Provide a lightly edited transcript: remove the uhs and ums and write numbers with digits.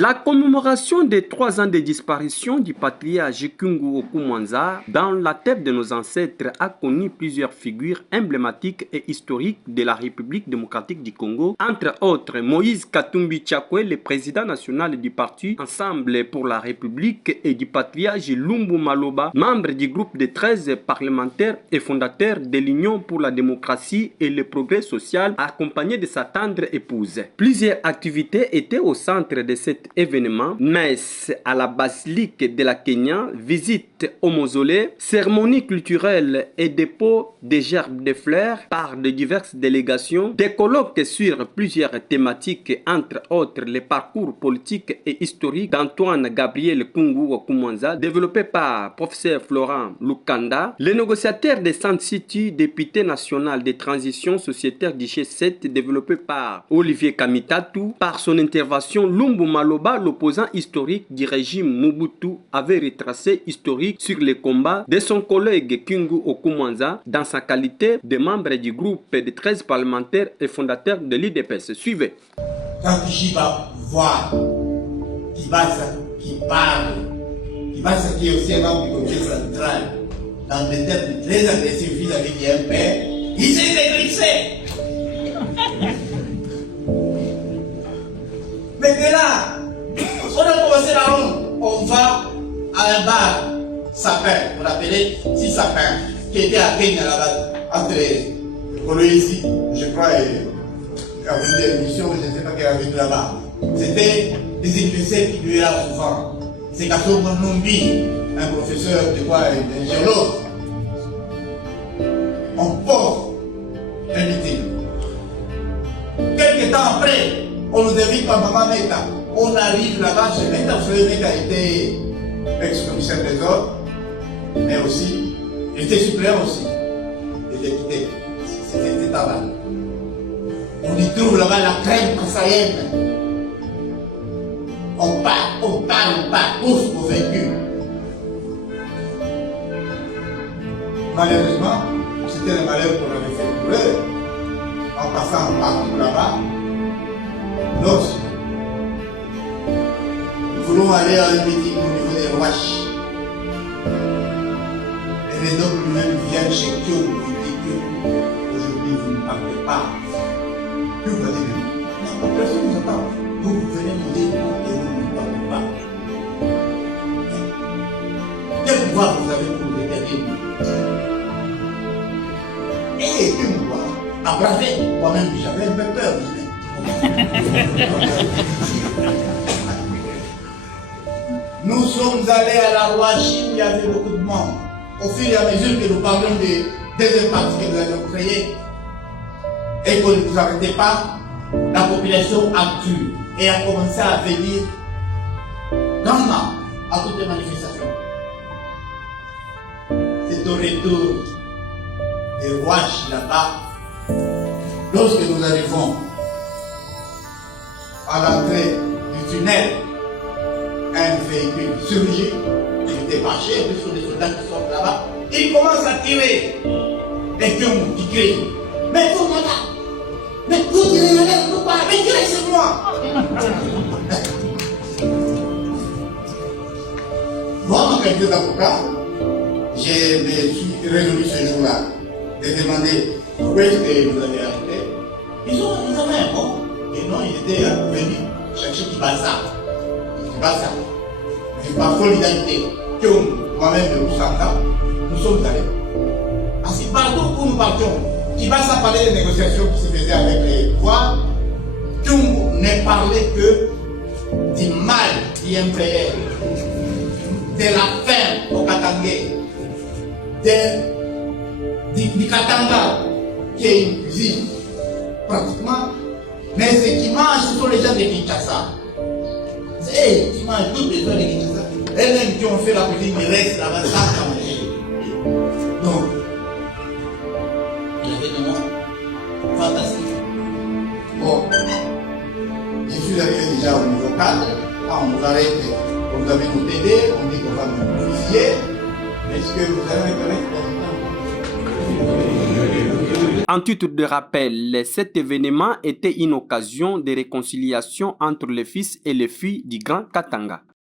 La commémoration des 3 ans de disparition du patriarche Kungu Okumwanza dans la tête de nos ancêtres a connu plusieurs figures emblématiques et historiques de la République démocratique du Congo, entre autres Moïse Katumbi Tchakwe, le président national du parti Ensemble pour la République, et du patriarche Lumbu Maloba, membre du groupe de 13 parlementaires et fondateur de l'Union pour la démocratie et le progrès social, accompagné de sa tendre épouse. Plusieurs activités étaient au centre de cet événement: messe à la basilique de la Kenya, visite au mausolée, cérémonie culturelle et dépôt de gerbes de fleurs par de diverses délégations, des colloques sur plusieurs thématiques, entre autres les parcours politiques et historiques d'Antoine Gabriel Kungu Okumwanza, développé par professeur Florent Lukanda, le négociateur de San City, député national de transition sociétaire du G7, développé par Olivier Kamitatu. Par son intervention, Lumbu Maloba, l'opposant historique du régime Mobutu, avait retracé historique sur les combats de son collègue Kungu Okumwanza dans sa qualité de membre du groupe de 13 parlementaires et fondateur de l'IDPS. Suivez. Quand je va voir qui parle, qui est aussi un membre du comité central, dans des termes très agressifs vis-à-vis du père, il s'est éclipsé. Mais de là, on a commencé la ronde, on va à un bar, Sapin, on l'appelait Si Sapin, qui était à Kenya là-bas, entre Coloïsi, je crois, et avait une émission, je ne sais pas qui avait là-bas. C'était des éclipsés qui lui là souvent. C'est Kato Numbi, un professeur de quoi, un géologue. On porte un meeting. Quelques temps après, on nous invite par Maman Meta. On arrive là-bas, ce Meta, Meta était ex-commissaire des ordres, mais aussi, il était suppléant aussi, de député. C'était là-bas. On y trouve là-bas la crème kassaïenne. On parle, tous convaincus. Malheureusement, c'était le malheur qu'on avait fait courir. En passant partout là-bas, lorsque nous voulons aller à un meeting au niveau des Rouaches, et les hommes lui-même viennent chez Kyo et disent que aujourd'hui vous ne partez pas. Que vous allez venir. Non, personne ne nous attend. Vous venez nous dire et vous ne partez pas. Quel pouvoir vous avez pour nous déterminer? Et quel pouvoir? À braver, moi-même j'avais un peu peur. Nous sommes allés à la Rouachi où il y avait beaucoup de monde. Au fur et à mesure que nous parlions des impacts que nous avions créés et qu'on ne nous arrêtait pas, la population a cru et a commencé à venir grandement à toutes les manifestations. C'est au retour des Rouachi là-bas, lorsque nous arrivons à l'entrée du tunnel, un véhicule surgit, il était marché, et puis sur les soldats qui sont là-bas, il commence à tirer. Et qui crie: mais vous, madame, mais vous tirez ou pas? Mais tirez sur moi. Moi, en qualité d'avocat, je me suis résolu ce jour-là de demander pourquoi est-ce que vous avez arrêté. Ils avaient un mot. Et non, ils étaient venus chercher Kibasa. Et par solidarité, que moi-même et Moussaka, nous sommes allés. Parce que partout où nous partions, Kibasa parlait des négociations qui se faisaient avec les pouvoirs. Tout ne parlait que du mal du MPR, de la faim au Katangé, du Katanga, qui est une cuisine pratiquement. Mais ce qui mangent, ce sont les gens de Kinshasa. C'est eux qui mangent toutes les gens de Kinshasa. Elles-mêmes qui ont fait la cuisine, ils restent là-bas sans manger. Donc, il y avait des moments fantastiques. Bon, je suis arrivé déjà au niveau 4. Quand on nous arrête, on nous avait nous aider, on dit qu'on va nous fusiller. Est-ce que vous allez reconnaître En titre de rappel, cet événement était une occasion de réconciliation entre les fils et les filles du Grand Katanga.